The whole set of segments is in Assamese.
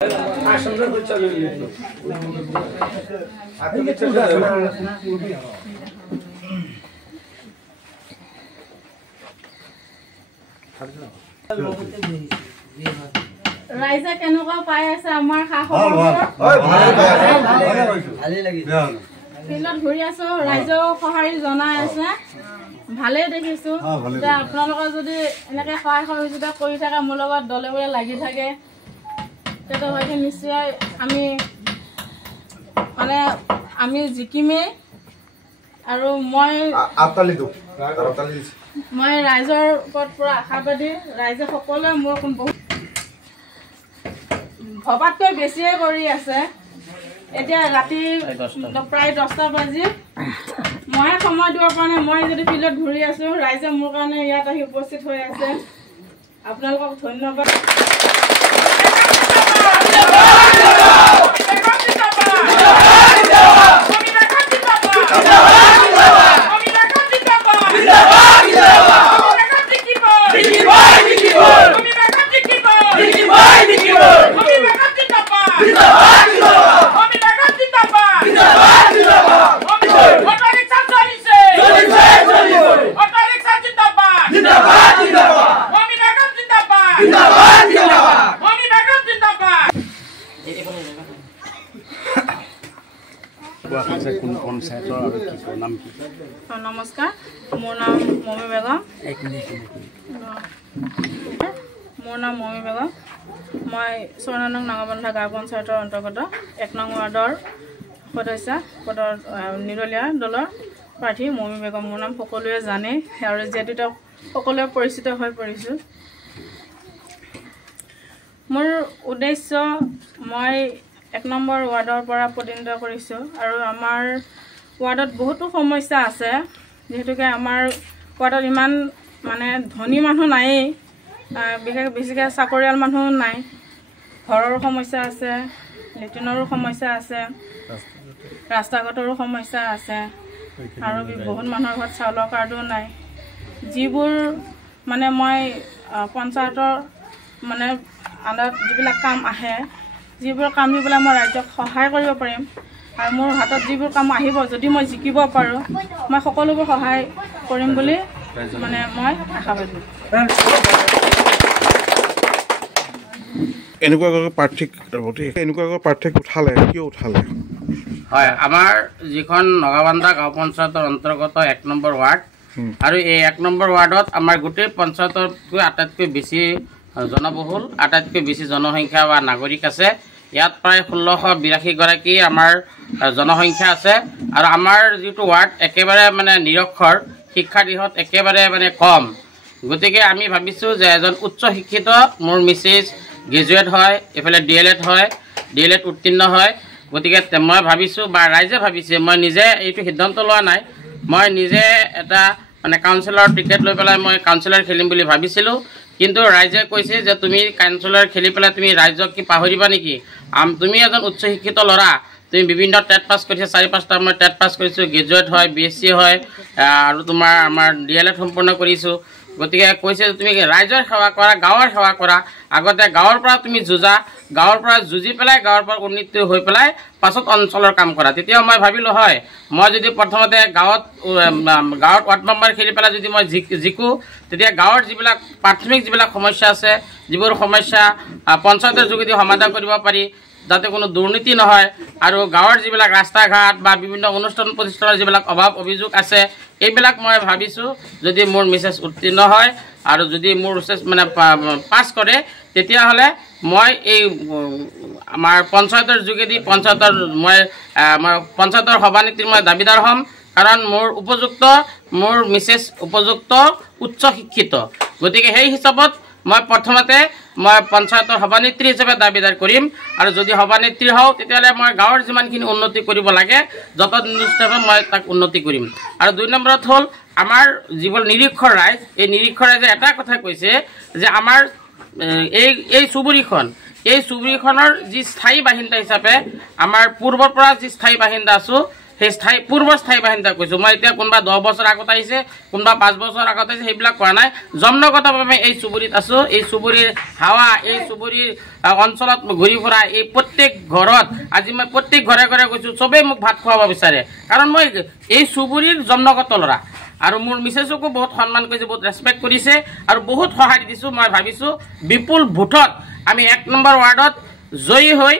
ৰাইজে কেনেকুৱা পাই আছে আমাৰ ফিল্ডত ঘূৰি আছো ৰাইজেও সঁহাৰি জনাই আছে ভালেই দেখিছো যে আপোনালোকে যদি এনেকে সহায় সহযোগিতা কৰি থাকে মোৰ লগত দলে বলে লাগি থাকে তেতিয়া হয়তো নিশ্চয় আমি জিকিমেই আৰু মই ৰাইজৰ ওপৰত পুৰা আশাবাদী ৰাইজে সকলোৱে মোৰ বহুত ভবাতকৈ বেছিয়ে কৰি আছে এতিয়া ৰাতি প্ৰায় 10টা বাজি মই সময় দিব পৰা নাই মই যদি ফিল্ডত ঘূৰি আছো ৰাইজে মোৰ কাৰণে ইয়াত আহি উপস্থিত হৈ আছে আপোনালোকক ধন্যবাদ নমস্কাৰ মোৰ নাম মমি বেগম মই 14 নং নাগবন্ধা গাঁও পঞ্চায়তৰ অন্তৰ্গত 1 নং ৱাৰ্ডৰ সদস্য পদৰ নিৰলীয়া দলৰ প্ৰাৰ্থী মমি বেগম মোৰ নাম সকলোৱে জানে আৰু যেটো সকলোৱে পৰিচিত হৈ পৰিছো মোৰ উদ্দেশ্য মই 1 নম্বৰ ৱাৰ্ডৰ পৰা প্ৰতিনিধিত্ব কৰিছো আৰু আমাৰ ৱাৰ্ডত বহুতো সমস্যা আছে যেহেতুকে আমাৰ ৱাৰ্ডত ইমান ধনী মানুহ নাই বেছিকৈ চাকৰিয়াল মানুহ নাই ঘৰৰ সমস্যা আছে লেট্ৰিনৰো সমস্যা আছে ৰাস্তা ঘাটৰো সমস্যা আছে আৰু বহুত মানুহৰ ঘৰত চাউলৰ কাৰ্ডো নাই যিবোৰ মই পঞ্চায়তৰ আন্দাৰত যিবিলাক কাম আহে যিবোৰ কাম দিবলৈ মই ৰাজ্যক সহায় কৰিব পাৰিম আৰু মোৰ হাতত যিবোৰ কাম আহিব যদি মই জিকিব পাৰো মই সকলোবোৰ সহায় কৰিম বুলি মই আশাবাদী এনেকুৱাকৈ পাৰ্থিক উঠালে কিয় উঠালে হয় আমাৰ যিখন নগাবান্ধা গাঁও পঞ্চায়তৰ অন্তৰ্গত 1 নম্বৰ ৱাৰ্ড আৰু এই 1 নম্বৰ ৱাৰ্ডত আমাৰ গোটেই পঞ্চায়ততকৈ আটাইতকৈ বেছি জনবহুল আটাইতকৈ বেছি জনসংখ্যা বা নাগৰিক আছে ইয়াত প্ৰায় 1682 গৰাকী আমাৰ জনসংখ্যা আছে আৰু আমাৰ যিটো ৱাৰ্ড একেবাৰে নিৰক্ষৰ শিক্ষা দিশত একেবাৰে কম গতিকে আমি ভাবিছো যে এজন উচ্চ শিক্ষিত মোৰ মিছেছ গ্ৰেজুৱেট হয় এফালে ডিএলএড হয় ডিএলএড উত্তীৰ্ণ হয় গতিকে মই ভাবিছো বা ৰাইজে ভাবিছে মই নিজে এইটো সিদ্ধান্ত লোৱা নাই মই নিজে এটা কাউন্সিলৰ টিকেট লৈ পেলাই মই কাউন্সিলৰ খেলিম বুলি ভাবিছিলো কিন্তু ৰাইজে কৈছে যে তুমি কাউন্সিলৰ খেলি পেলাই তুমি ৰাইজক কি পাহৰিবা নেকি তুমি এজন উচ্চ শিক্ষিত ল'ৰা তুমি বিভিন্ন টেট পাছ কৰিছে 4-5টা মই টেট পাছ কৰিছো গ্ৰেজুৱেট হয় বিএসসি হয় আৰু তোমাৰ আমাৰ ডিএলএড সম্পূৰ্ণ কৰিছো গতিকে কৈছে তুমি ৰাইজৰ সেৱা কৰা গাঁৱৰ সেৱা কৰা আগতে গাঁৱৰ পৰা তুমি যুঁজা গাঁৱৰ পৰা যুঁজি পেলাই গাঁৱৰ পৰা উন্নতি হৈ পেলাই পাছত অঞ্চলৰ কাম কৰা তেতিয়া মই ভাবিলো হয় মই যদি প্ৰথমতে গাঁৱত ৱাৰ্ড মেম্বাৰ খেলি পেলাই যদি মই জিকো তেতিয়া গাঁৱৰ যিবিলাক প্ৰাথমিক যিবিলাক সমস্যা আছে যিবোৰ সমস্যা পঞ্চায়তৰ যোগেদি সমাধান কৰিব পাৰি যাতে কোনো দুৰ্নীতি নহয় আৰু গাঁৱৰ যিবিলাক ৰাস্তা ঘাট বা বিভিন্ন অনুষ্ঠান প্ৰতিষ্ঠানৰ যিবিলাক অভাৱ অভিযোগ আছে এইবিলাক মই ভাবিছো যদি মোৰ মিছেছ উত্তীৰ্ণ হয় আৰু যদি মোৰ পাছ কৰে তেতিয়া হলে মই এই আমাৰ পঞ্চায়তৰ যোগেদি পঞ্চায়তৰ সভানেত্ৰীৰ মই দাবীদাৰ হ'ম কাৰণ মোৰ মিছেছ উপযুক্ত উচ্চ শিক্ষিত গতিকে সেই হিচাপত মই প্ৰথমতে মই পঞ্চায়তৰ সভানেত্ৰী হিচাপে দাবীদাৰ কৰিম আৰু যদি সভানেত্ৰী হওঁ তেতিয়াহ'লে মই গাঁৱৰ যিমানখিনি উন্নতি কৰিব লাগে যতনিষ্ঠভাৱে মই তাক উন্নতি কৰিম আৰু 2 নম্বৰত হ'ল আমাৰ যিবোৰ নিৰীক্ষৰ ৰাইজ এই নিৰীক্ষৰ ৰাইজে এটা কথা কৈছে যে আমাৰ এই চুবুৰীখনৰ যি স্থায়ী বাসিন্দা হিচাপে আমাৰ পূৰ্বৰ পৰা যি স্থায়ী বাসিন্দা আছো সেই পূৰ্বস্থায়ী বাসিন্দা কৈছোঁ মই এতিয়া কোনোবা 10 বছৰ আগত আহিছে কোনোবা 5 বছৰ আগত আহিছে সেইবিলাক কোৱা নাই জন্মগতভাৱে এই চুবুৰীত আছোঁ এই চুবুৰীৰ হাৱা এই চুবুৰীৰ অঞ্চলত ঘূৰি ফুৰা এই প্ৰত্যেক ঘৰত আজি মই প্ৰত্যেক ঘৰে ঘৰে গৈছোঁ চবেই মোক ভাত খুৱাব বিচাৰে কাৰণ মই এই চুবুৰীৰ জন্মগত ল'ৰা আৰু মোৰ মিছেছকো বহুত সন্মান কৰিছে বহুত ৰেছপেক্ট কৰিছে আৰু বহুত সহায় দিছোঁ মই ভাবিছোঁ বিপুল ভোটত আমি 1 নম্বৰ ৱাৰ্ডত জয়ী হৈ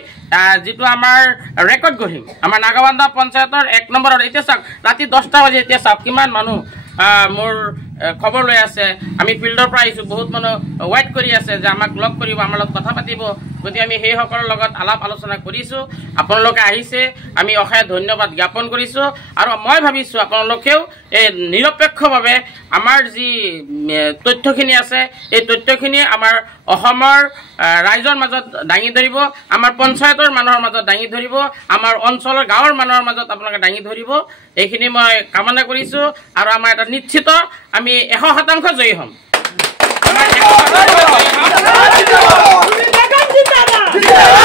যেটো আমাৰ ৰেকৰ্ড গঢ়িম আমাৰ নাগাবান্ধা পঞ্চায়তৰ 1 নম্বৰত এতিয়া চাওক ৰাতি 10টা বাজি এতিয়া চাওক কিমান মানুহ মোৰ খবৰ লৈ আছে আমি ফিল্ডৰ পৰা আহিছোঁ বহুত মানুহ ৱেইট কৰি আছে যে আমাক লগ কৰিব আমাৰ লগত কথা পাতিব গতিকে আমি সেইসকলৰ লগত আলাপ আলোচনা কৰিছোঁ আপোনালোকে আহিছে আমি অশেষ ধন্যবাদ জ্ঞাপন কৰিছোঁ আৰু মই ভাবিছোঁ আপোনালোকেও এই নিৰপেক্ষভাৱে আমাৰ যি তথ্যখিনি আছে এই তথ্যখিনি আমাৰ অসমৰ ৰাইজৰ মাজত দাঙি ধৰিব আমাৰ পঞ্চায়তৰ মানুহৰ মাজত দাঙি ধৰিব আমাৰ অঞ্চলৰ গাঁৱৰ মানুহৰ মাজত আপোনালোকে দাঙি ধৰিব এইখিনি মই কামনা কৰিছোঁ আৰু আমাৰ এটা নিশ্চিত আমি 100% জয়ী হ'ম আমাৰ 100% জয়ী হ'ম